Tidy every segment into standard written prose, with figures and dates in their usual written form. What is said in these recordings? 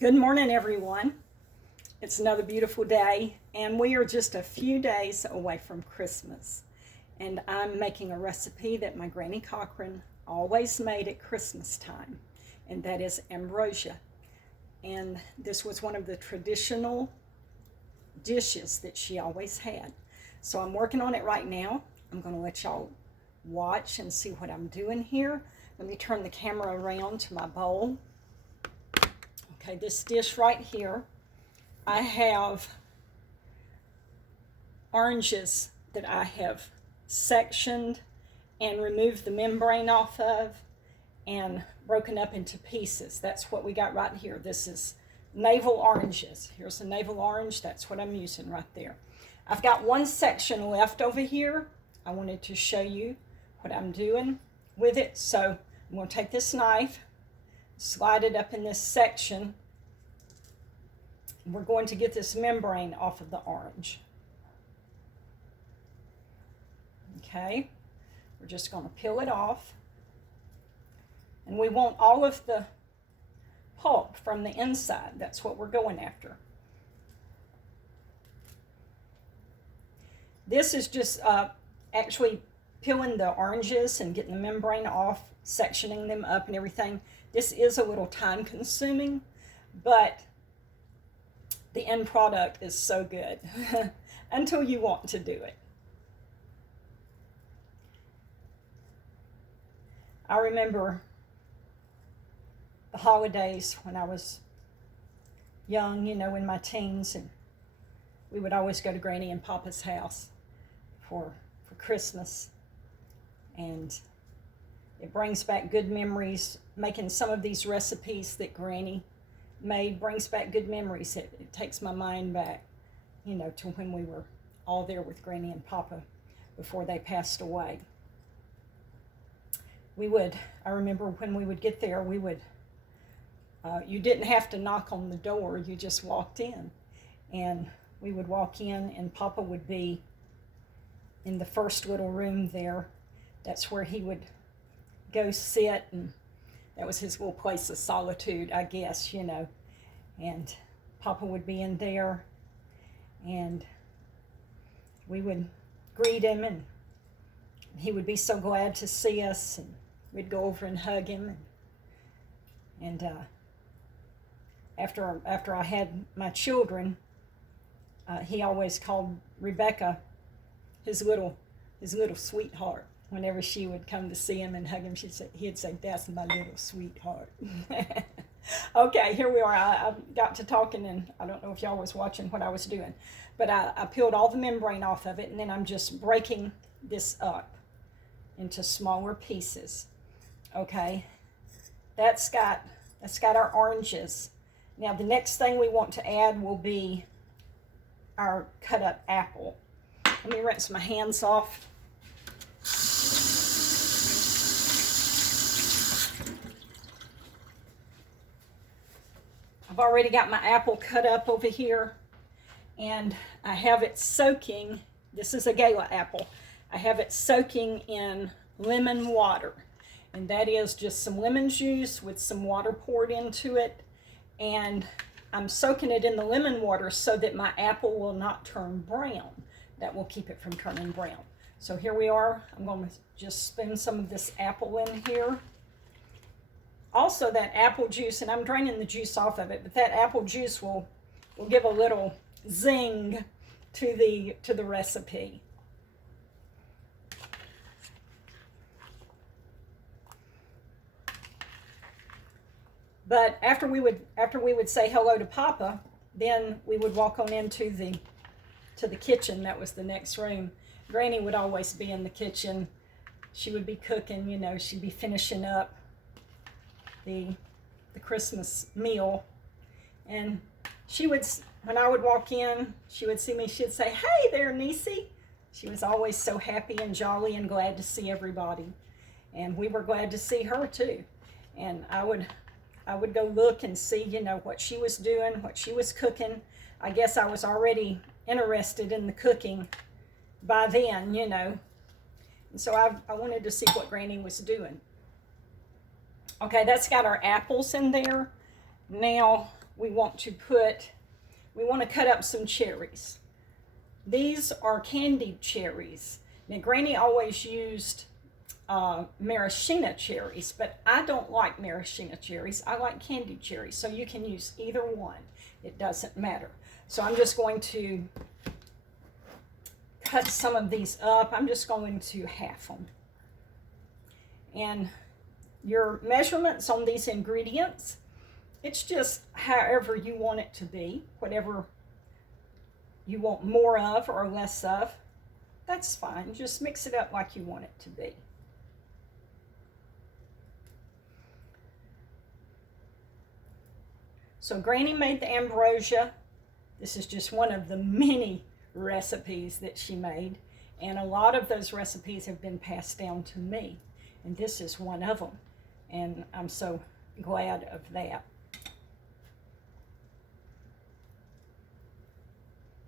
Good morning, everyone. It's another beautiful day, and we are just a few days away from Christmas. And I'm making a recipe that my Granny Cochran always made at Christmas time, and that is ambrosia. And this was one of the traditional dishes that she always had. So I'm working on it right now. I'm going to let y'all watch and see what I'm doing here. Let me turn the camera around to my bowl. Okay, this dish right here, I have oranges that I have sectioned and removed the membrane off of and broken up into pieces. That's what we got right here. This is navel oranges. Here's a navel orange. That's what I'm using right there. I've got one section left over here. I wanted to show you what I'm doing with it. So I'm going to take this knife, slide it up in this section. We're going to get this membrane off of the orange. Okay, we're just going to peel it off. And we want all of the pulp from the inside. That's what we're going after. This is just actually peeling the oranges and getting the membrane off, sectioning them up and everything. This is a little time consuming, but the end product is so good until you want to do it. I remember the holidays when I was young, in my teens, and we would always go to Granny and Papa's house for Christmas. And it brings back good memories. Making some of these recipes that Granny made brings back good memories. It takes my mind back, to when we were all there with Granny and Papa before they passed away. I remember when we would get there, you didn't have to knock on the door, you just walked in. And we would walk in, and Papa would be in the first little room there. That's where he would go sit, and that was his little place of solitude, I guess, And Papa would be in there, and we would greet him, and he would be so glad to see us, and we'd go over and hug him. And after I had my children, he always called Rebecca his little sweetheart. Whenever she would come to see him and hug him, he'd say, "That's my little sweetheart." Okay, here we are. I got to talking, and I don't know if y'all was watching what I was doing, but I peeled all the membrane off of it, and then I'm just breaking this up into smaller pieces. Okay, that's got our oranges. Now the next thing we want to add will be our cut up apple. Let me rinse my hands off. I've already got my apple cut up over here, and I have it soaking. This is a Gayla apple. I have it soaking in lemon water, and that is just some lemon juice with some water poured into it, and I'm soaking it in the lemon water so that my apple will not turn brown. That will keep it from turning brown. So here we are. I'm going to just spoon some of this apple in here. Also, that apple juice, and I'm draining the juice off of it, but that apple juice will give a little zing to the recipe. But after we would say hello to Papa, then we would walk on into the kitchen. That was the next room. Granny would always be in the kitchen. She would be cooking, she'd be finishing up the Christmas meal. And when I would walk in, she would see me, she'd say, "Hey there, Niecy." She was always so happy and jolly and glad to see everybody. And we were glad to see her too. And I would go look and see, what she was doing, what she was cooking. I guess I was already interested in the cooking by then, And so I wanted to see what Granny was doing. Okay, that's got our apples in there. Now we want to cut up some cherries. These are candied cherries. Now, Granny always used maraschino cherries, but I don't like maraschino cherries. I like candied cherries, so you can use either one. It doesn't matter. So I'm just going to cut some of these up. I'm just going to half them. And your measurements on these ingredients, it's just however you want it to be, whatever you want more of or less of, that's fine. Just mix it up like you want it to be. So Granny made the ambrosia. This is just one of the many recipes that she made, and a lot of those recipes have been passed down to me, and this is one of them, and I'm so glad of that.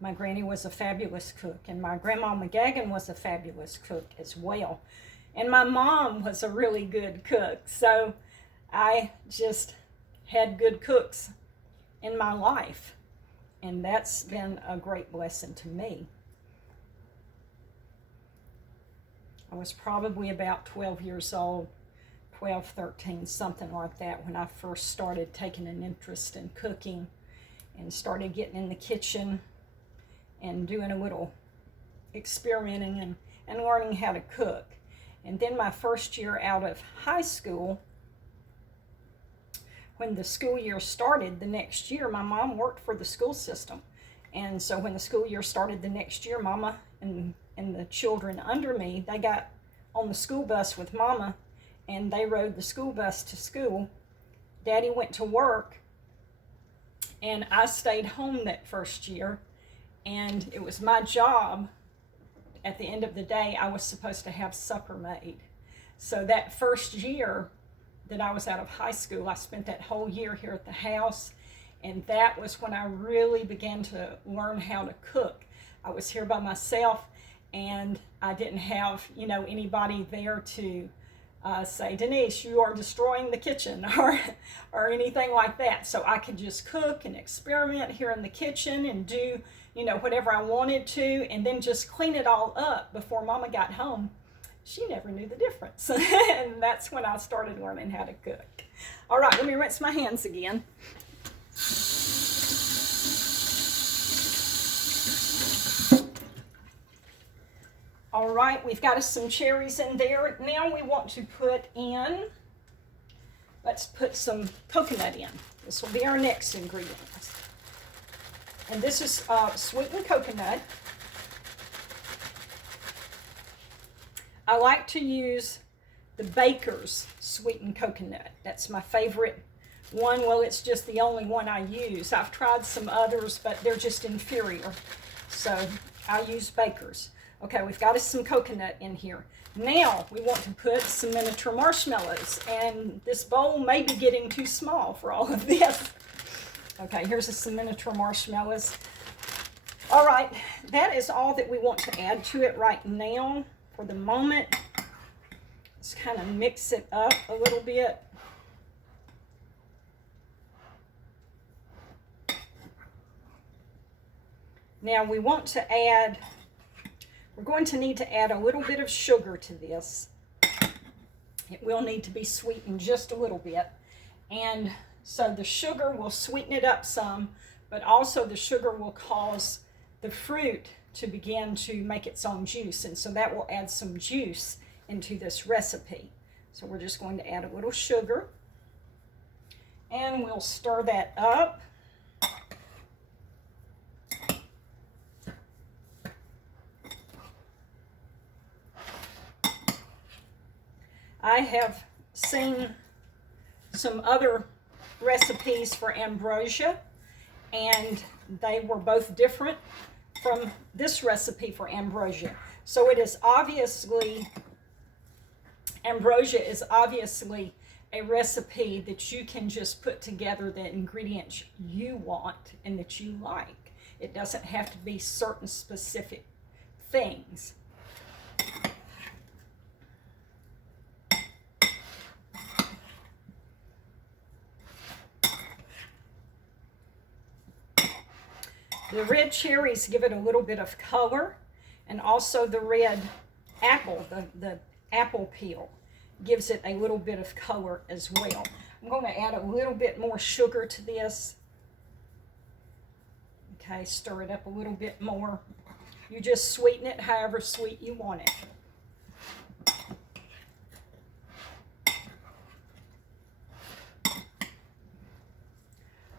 My Granny was a fabulous cook, and my Grandma McGagan was a fabulous cook as well, and my mom was a really good cook, so I just had good cooks in my life. And that's been a great blessing to me. I was probably about 12 years old, 12, 13, something like that, when I first started taking an interest in cooking and started getting in the kitchen and doing a little experimenting and learning how to cook. And then my first year out of high school, when the school year started the next year, my mom worked for the school system. And so when the school year started the next year, Mama and the children under me, they got on the school bus with Mama, and they rode the school bus to school. Daddy went to work, and I stayed home that first year. And it was my job, at the end of the day, I was supposed to have supper made. So that first year that I was out of high school, I spent that whole year here at the house, and that was when I really began to learn how to cook. I was here by myself, and I didn't have, anybody there to say, Denise, you are destroying the kitchen, or anything like that. So I could just cook and experiment here in the kitchen and do, whatever I wanted to, and then just clean it all up before Mama got home. She never knew the difference. And that's when I started learning how to cook. All right, let me rinse my hands again. All right, we've got some cherries in there. Now we want to let's put some coconut in. This will be our next ingredient. And this is sweetened coconut. I like to use the Baker's sweetened coconut. That's my favorite one. Well, it's just the only one I use. I've tried some others, but they're just inferior. So I use Baker's. Okay, we've got some coconut in here. Now we want to put some miniature marshmallows. And this bowl may be getting too small for all of this. Okay, here's some miniature marshmallows. All right, that is all that we want to add to it right now. For the moment, let's kind of mix it up a little bit. Now we want to add, we're going to need to add a little bit of sugar to this. It will need to be sweetened just a little bit. And so the sugar will sweeten it up some, but also the sugar will cause the fruit to begin to make its own juice, and so that will add some juice into this recipe. So we're just going to add a little sugar, and we'll stir that up. I have seen some other recipes for ambrosia, and they were both different from this recipe for ambrosia. So it is obviously, ambrosia is obviously a recipe that you can just put together the ingredients you want and that you like. It doesn't have to be certain specific things. The red cherries give it a little bit of color, and also the red apple, the apple peel, gives it a little bit of color as well. I'm going to add a little bit more sugar to this. Okay, stir it up a little bit more. You just sweeten it however sweet you want it.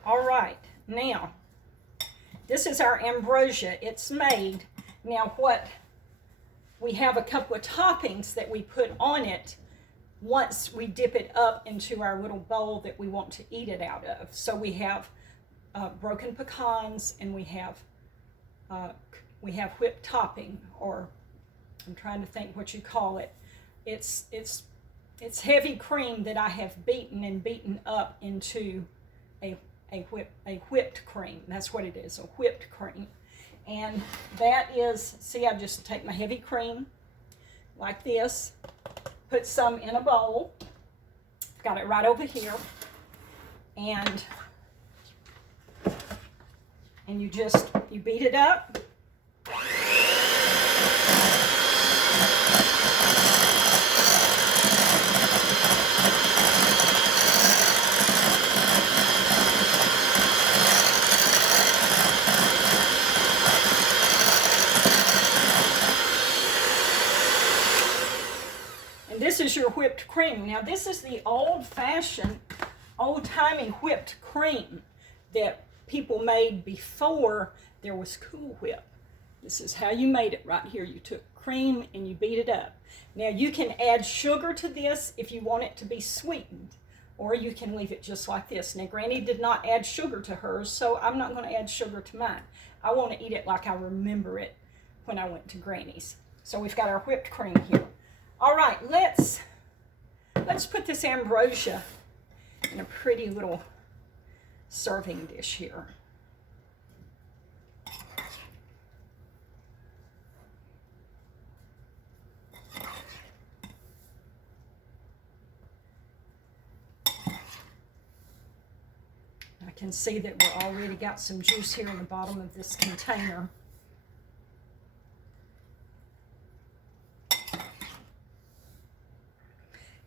All right, now, this is our ambrosia. It's made. Now we have a couple of toppings that we put on it once we dip it up into our little bowl that we want to eat it out of. So we have broken pecans, and we have whipped topping, or I'm trying to think what you call it. It's heavy cream that I have beaten up into a whipped cream. That's what it is, a whipped cream. And that is, see, I just take my heavy cream like this, put some in a bowl, got it right over here, and you beat it up. And this is your whipped cream. Now this is the old-fashioned, old-timey whipped cream that people made before there was Cool Whip. This is how you made it right here. You took cream and you beat it up. Now you can add sugar to this if you want it to be sweetened, or you can leave it just like this. Now Granny did not add sugar to hers, so I'm not going to add sugar to mine. I want to eat it like I remember it when I went to Granny's. So we've got our whipped cream here. All right, let's put this ambrosia in a pretty little serving dish here. I can see that we're already got some juice here in the bottom of this container.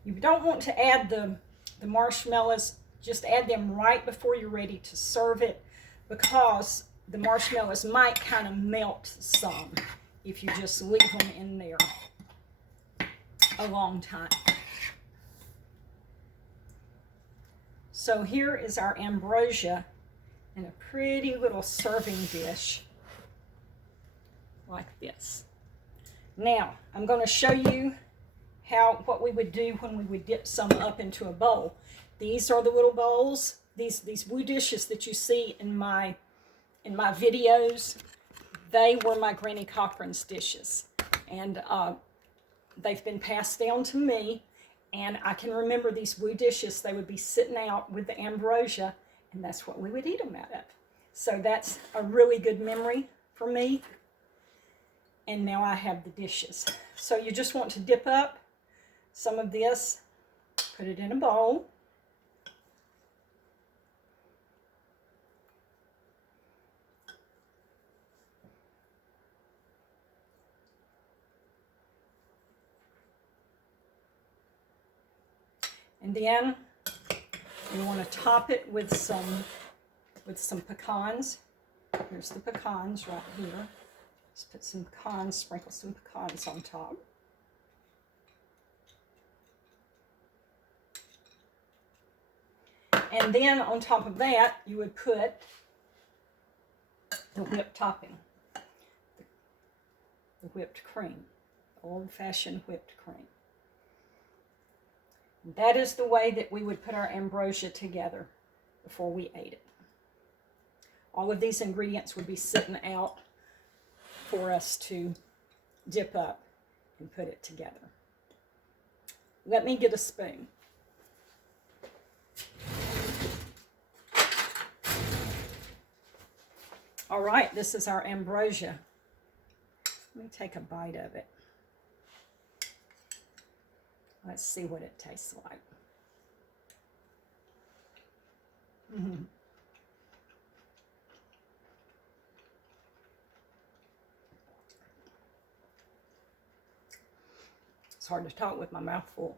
You don't want to add the marshmallows, just add them right before you're ready to serve it, because the marshmallows might kind of melt some if you just leave them in there a long time. So here is our ambrosia in a pretty little serving dish like this. Now, I'm going to show you what we would do when we would dip some up into a bowl. These are the little bowls. These blue dishes that you see in my videos, they were my Granny Cochran's dishes, and they've been passed down to me. And I can remember these blue dishes. They would be sitting out with the ambrosia, and that's what we would eat them out of. So that's a really good memory for me. And now I have the dishes. So you just want to dip up some of this, put it in a bowl. And then you want to top it with some pecans. Here's the pecans right here. Just put some pecans, sprinkle some pecans on top. And then on top of that, you would put the whipped topping, the whipped cream, old-fashioned whipped cream. That is the way that we would put our ambrosia together before we ate it. All of these ingredients would be sitting out for us to dip up and put it together. Let me get a spoon. All right, this is our ambrosia. Let me take a bite of it. Let's see what it tastes like. It's hard to talk with my mouth full.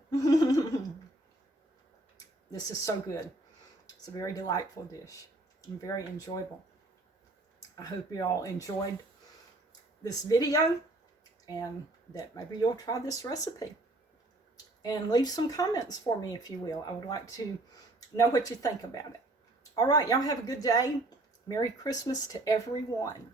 This is so good. It's a very delightful dish and very enjoyable. I hope you all enjoyed this video and that maybe you'll try this recipe. And leave some comments for me if you will. I would like to know what you think about it. All right, y'all have a good day. Merry Christmas to everyone.